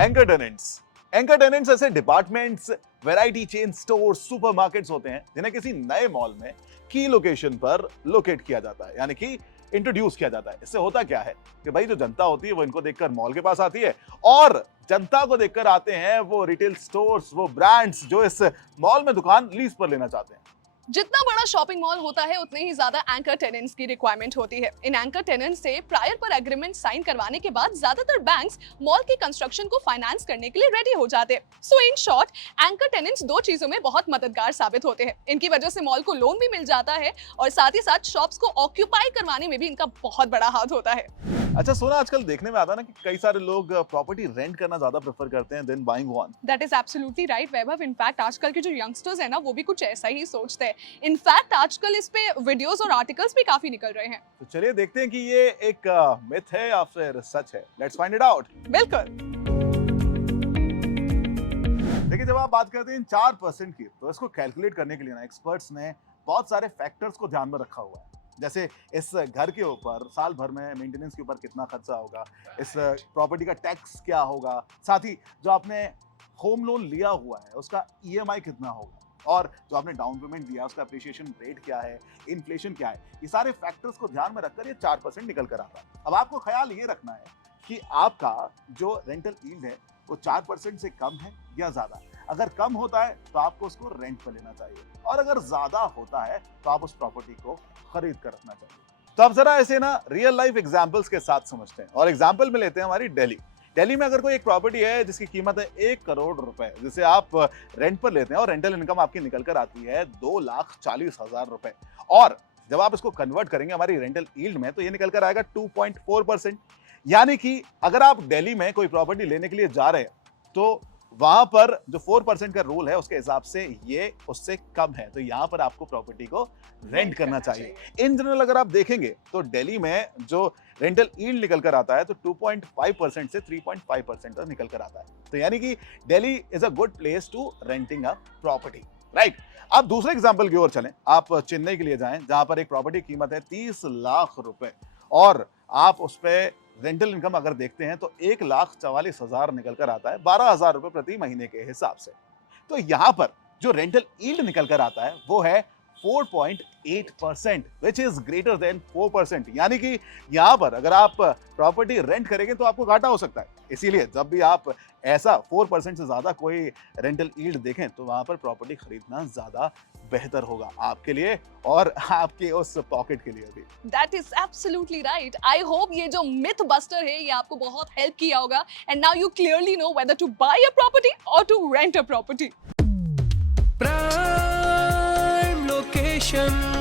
Anchor tenants. Anchor tenants ऐसे departments, variety chain store, supermarkets होते हैं जिन्हें किसी नए मॉल में की लोकेशन पर लोकेट किया जाता है, यानी कि इंट्रोड्यूस किया जाता है। इससे होता क्या है कि भाई जो जनता होती है वो इनको देखकर मॉल के पास आती है और जनता को देखकर आते हैं वो रिटेल स्टोर्स, वो ब्रांड्स जो इस मॉल में दुकान लीज पर लेना चाहते हैं। जितना बड़ा शॉपिंग मॉल होता है उतने ही ज्यादा एंकर टेनेंट्स की रिक्वायरमेंट होती है। इन एंकर टेनेंट्स से प्रायर पर एग्रीमेंट साइन करवाने के बाद ज्यादातर बैंक्स मॉल के कंस्ट्रक्शन को फाइनेंस करने के लिए रेडी हो जाते हैं। सो इन शॉर्ट, एंकर टेनेंट्स दो चीजों में बहुत मददगार साबित होते हैं। इनकी वजह से मॉल को लोन भी मिल जाता है और साथ ही साथ शॉप्स को ऑक्यूपाई करवाने में भी इनका बहुत बड़ा हाथ होता है। अच्छा सोना, आजकल देखने में आता है ना कि कई सारे लोग प्रॉपर्टी रेंट करना ज्यादा प्रेफर करते हैं then buying one. That is absolutely right Vaibhav. In fact आजकल के जो यंगस्टर्स हैं ना, वो भी कुछ ऐसा ही सोचते हैं। इनफैक्ट आजकल इस पे वीडियोस और आर्टिकल्स भी काफी निकल रहे हैं। तो चलिए देखते हैं कि ये एक मिथ है या फिर सच है। Let's find it out. बिल्कुल। देखिए, जब आप बात करते हैं 4% की, तो इसको कैलकुलेट करने के लिए ना एक्सपर्ट्स ने बहुत सारे फैक्टर्स को ध्यान में रखा हुआ है। जैसे इस घर के ऊपर साल भर में मेंटेनेंस के ऊपर कितना खर्चा होगा, इस प्रॉपर्टी का टैक्स क्या होगा, साथ ही जो आपने होम लोन लिया हुआ है उसका ईएमआई कितना होगा, और जो आपने डाउन पेमेंट दिया उसका अप्रिसिएशन रेट क्या है, इन्फ्लेशन क्या है। ये सारे फैक्टर्स को ध्यान में रखकर ये 4% निकल कर आता है। अब आपको ख्याल ये रखना है कि आपका जो रेंटल यील्ड है वो 4% से कम है या ज्यादा। अगर कम होता है तो आपको उसको रेंट पर लेना चाहिए, और अगर ज्यादा होता है तो आप उस प्रॉपर्टी को खरीद कर रखना चाहिए। तो अब जरा ऐसे ना रियल लाइफ एग्जांपल्स के साथ समझते हैं, और एग्जांपल में लेते हैं हमारी दिल्ली। दिल्ली में अगर कोई एक प्रॉपर्टी है जिसकी कीमत है 1 करोड़ रुपए, जिसे आप रेंट पर लेते हैं और रेंटल इनकम आपकी निकल कर आती है 2,40,000 रुपए, और जब आप इसको कन्वर्ट करेंगे हमारी रेंटल यील्ड में तो ये निकल कर आएगा 2.4%। यानी कि अगर आप दिल्ली में कोई प्रॉपर्टी लेने के लिए जा रहे हैं तो वहां पर जो 4% का रूल है उसके हिसाब से ये उससे कम है, तो यहां पर आपको प्रॉपर्टी को रेंट करना चाहिए। इन जनरल अगर आप देखेंगे तो दिल्ली में जो रेंटल यील्ड निकल कर आता है तो 2.5% से 3.5% तक निकल कर आता है। तो यानी कि Delhi is a good place to renting a property, right. अब दूसरे एग्जांपल की ओर चलें। आप चेन्नई के लिए जाएं जहां पर एक प्रॉपर्टी की कीमत है 30 लाख रुपए, और आप उस पर रेंटल इनकम अगर देखते हैं तो 1,44,000 निकल कर आता है 12,000 रुपए प्रति महीने के हिसाब से। तो यहां पर जो रेंटल यील्ड निकल कर आता है वो है 4.8%, विच इज ग्रेटर देन 4%। यानी कि यहां पर अगर आप प्रॉपर्टी रेंट करेंगे तो आपको घाटा हो सकता है। इसीलिए जब भी आप ऐसा 4% से ज्यादा कोई रेंटल यील्ड देखें तो वहां पर प्रॉपर्टी खरीदना ज्यादा बेहतर होगा आपके लिए और आपके उस पॉकेट के लिए भी। That is absolutely right. I hope ये जो myth buster है ये आपको बहुत हेल्प किया होगा, and now you clearly know whether to buy a property or to rent a property. Prime location.